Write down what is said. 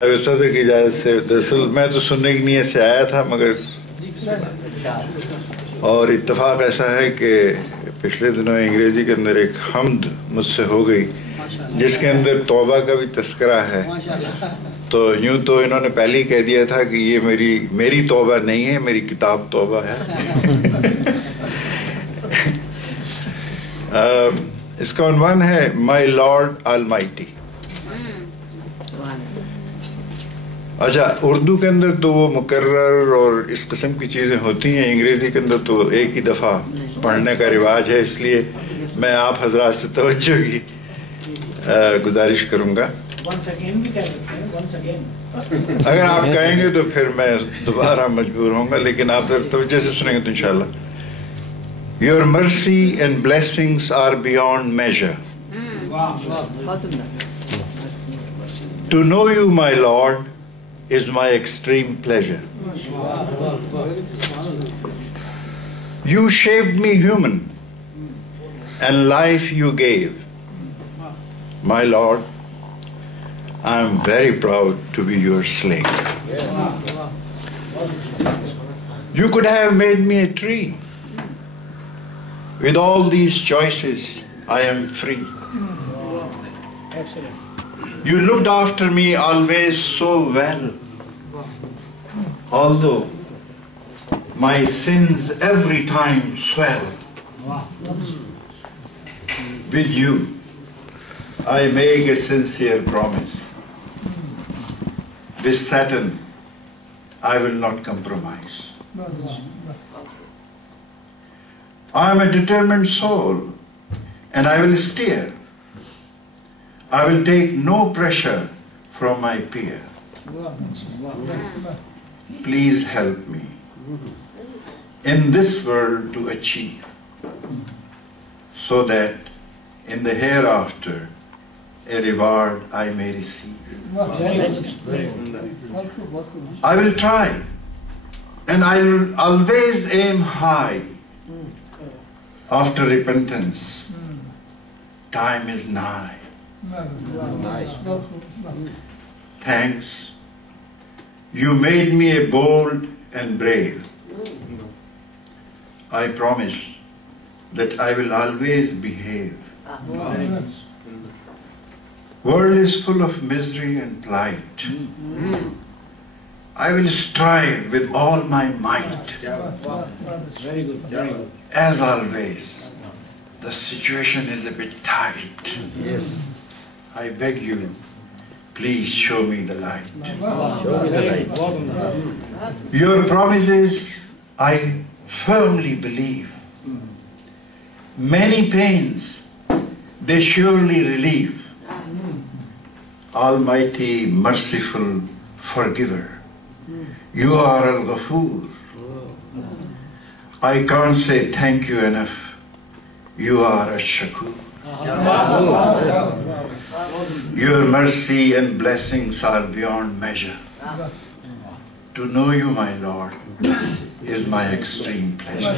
صدر کی اجازت سے دراصل میں تو سننے کی نیت سے آیا تھا، مگر اور اتفاق ایسا ہے کہ پچھلے دنوں انگریزی کے اندر ایک حمد مجھ سے ہو گئی جس کے اندر توبہ کا بھی تذکرہ ہے، تو یوں تو انہوں نے پہلے ہی کہہ دیا تھا کہ یہ میری توبہ نہیں ہے، میری کتاب توبہ ہے۔ اس کا عنوان ہے مائی لارڈ آلمائٹی۔ اچھا، اردو کے اندر تو وہ مکرر اور اس قسم کی چیزیں ہوتی ہیں، انگریزی کے اندر تو ایک ہی دفعہ پڑھنے کا رواج ہے، اس لیے میں آپ حضرات سے توجہ کی گزارش کروں گا۔ اگر آپ کہیں گے تو پھر میں دوبارہ مجبور ہوں گا، لیکن آپ توجہ سے سنیں گے تو انشاءاللہ۔ Your mercy and blessings are beyond measure. To know you, my Lord, is my extreme pleasure. You shaped me human, and life you gave. My Lord, I am very proud to be your slave. You could have made me a tree. With all these choices, I am free. You looked after me always so well, although my sins every time swell. With you, I make a sincere promise. With Satan, I will not compromise. I am a determined soul, and I will steer. I will take no pressure from my peer. Please help me in this world to achieve, so that in the hereafter a reward I may receive. I will try, and I will always aim high. After repentance, time is nigh. Thanks. You made me a bold and brave. I promise that I will always behave. World is full of misery and plight. I will strive with all my might. Very good. As always, the situation is a bit tight. Yes. I beg you, please show me the light. Your promises I firmly believe. Many pains they surely relieve. Almighty, merciful, forgiver, you are Al-Ghafoor. I can't say thank you enough. You are Ash-Shakur. Your mercy and blessings are beyond measure. To know you, my Lord, is my extreme pleasure.